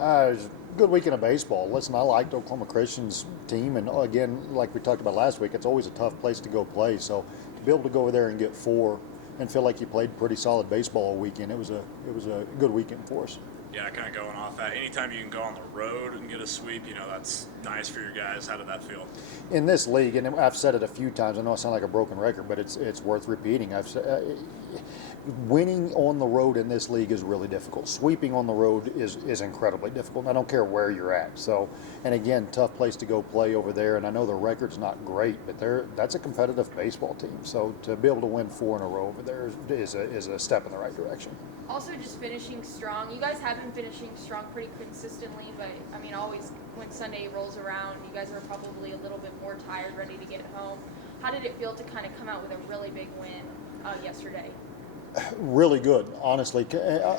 It's a good weekend of baseball. Listen, I liked Oklahoma Christian's team, and again, like we talked about last week, it's always a tough place to go play. So to be able to go over there and get four and feel like you played pretty solid baseball all weekend, it was a good weekend for us. Yeah, kind of going off that. Anytime you can go on the road and get a sweep, that's nice for your guys. How did that feel? In this league, and I've said it a few times. I know I sound like a broken record, but it's worth repeating. Winning on the road in this league is really difficult. Sweeping on the road is incredibly difficult. I don't care where you're at. So, and again, tough place to go play over there. And I know the record's not great, but that's a competitive baseball team. So to be able to win four in a row over there is a step in the right direction. Also, just finishing strong. You guys have been finishing strong pretty consistently, but I mean, always when Sunday rolls around, you guys are probably a little bit more tired, ready to get home. How did it feel to kind of come out with a really big win yesterday? Really good, honestly.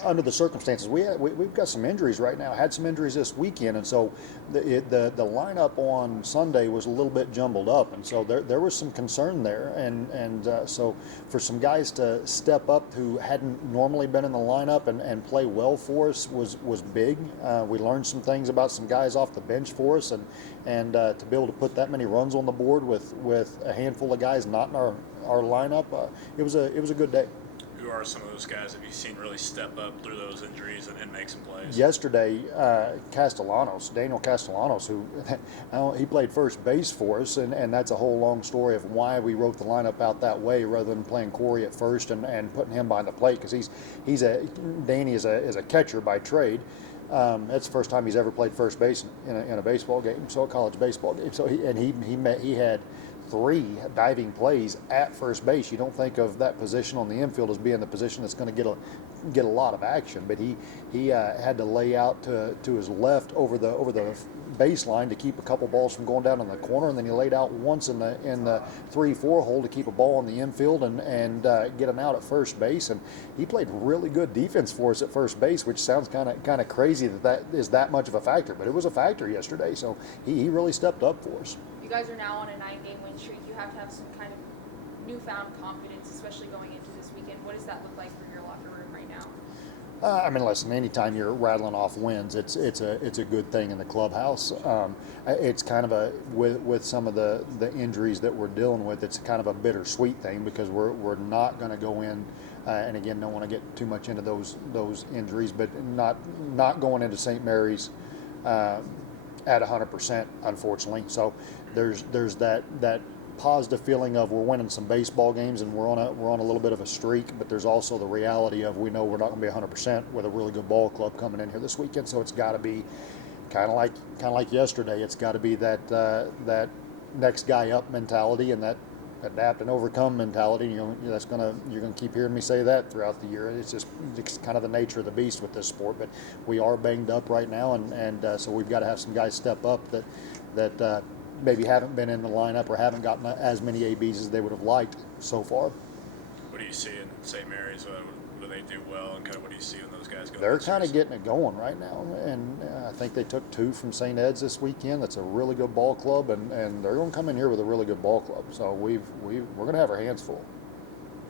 Under the circumstances, we've got some injuries right now. Had some injuries this weekend, and so the lineup on Sunday was a little bit jumbled up, and so there was some concern there. And so for some guys to step up who hadn't normally been in the lineup and play well for us was big. We learned some things about some guys off the bench for us, and to be able to put that many runs on the board with a handful of guys not in our lineup, it was a good day. Who are some of those guys have you seen really step up through those injuries and make some plays? Yesterday, Daniel Castellanos, who he played first base for us, and that's a whole long story of why we wrote the lineup out that way rather than playing Cory at first and putting him behind the plate, because Danny is a catcher by trade. That's the first time he's ever played first base in a baseball game, so a college baseball game. So he had 3 diving plays at first base. You don't think of that position on the infield as being the position that's going to get a lot of action, but he had to lay out to his left over the baseline to keep a couple balls from going down in the corner, and then he laid out once in the 3-4 hole to keep a ball in the infield and get an out at first base. And he played really good defense for us at first base, which sounds kind of crazy that is that much of a factor, but it was a factor yesterday. So he really stepped up for us. You guys are now on a 9-game win streak. You have to have some kind of newfound confidence, especially going into this weekend. What does that look like for your locker room right now? Listen, anytime you're rattling off wins, it's a good thing in the clubhouse. It's kind of with some of the injuries that we're dealing with, it's kind of a bittersweet thing, because we're not going to go in, and again, don't want to get too much into those injuries, but not going into St. Mary's at 100%, unfortunately. So there's that positive feeling of we're winning some baseball games and we're on a little bit of a streak, but there's also the reality of we know we're not going to be 100% with a really good ball club coming in here this weekend. So it's got to be kind of like yesterday. It's got to be that next guy up mentality and that adapt and overcome mentality. You're gonna keep hearing me say that throughout the year. It's kind of the nature of the beast with this sport. But we are banged up right now, and so we've got to have some guys step up that maybe haven't been in the lineup or haven't gotten as many ABs as they would have liked so far. What do you see in St. Mary's? What do they do well, and kind of what do you see when those guys go? They're kind of getting it going right now, and I think they took 2 from St. Ed's this weekend. That's a really good ball club, and they're going to come in here with a really good ball club. So we're going to have our hands full.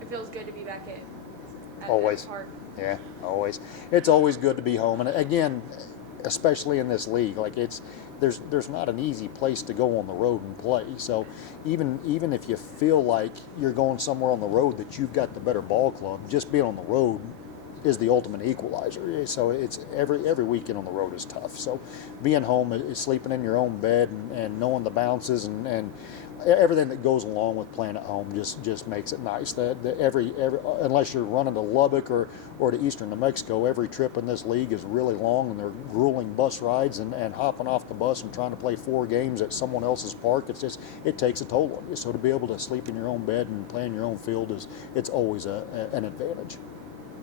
It feels good to be back at Always. the park. Yeah, always. It's always good to be home, and again, especially in this league, like there's not an easy place to go on the road and play. So even if you feel like you're going somewhere on the road that you've got the better ball club, just being on the road is the ultimate equalizer. So it's every weekend on the road is tough. So being home is sleeping in your own bed and knowing the bounces and everything that goes along with playing at home just makes it nice. That every unless you're running to Lubbock or to eastern New Mexico, every trip in this league is really long, and they're grueling bus rides and hopping off the bus and trying to play 4 games at someone else's park. It takes a toll on you. So to be able to sleep in your own bed and play in your own field it's always an advantage.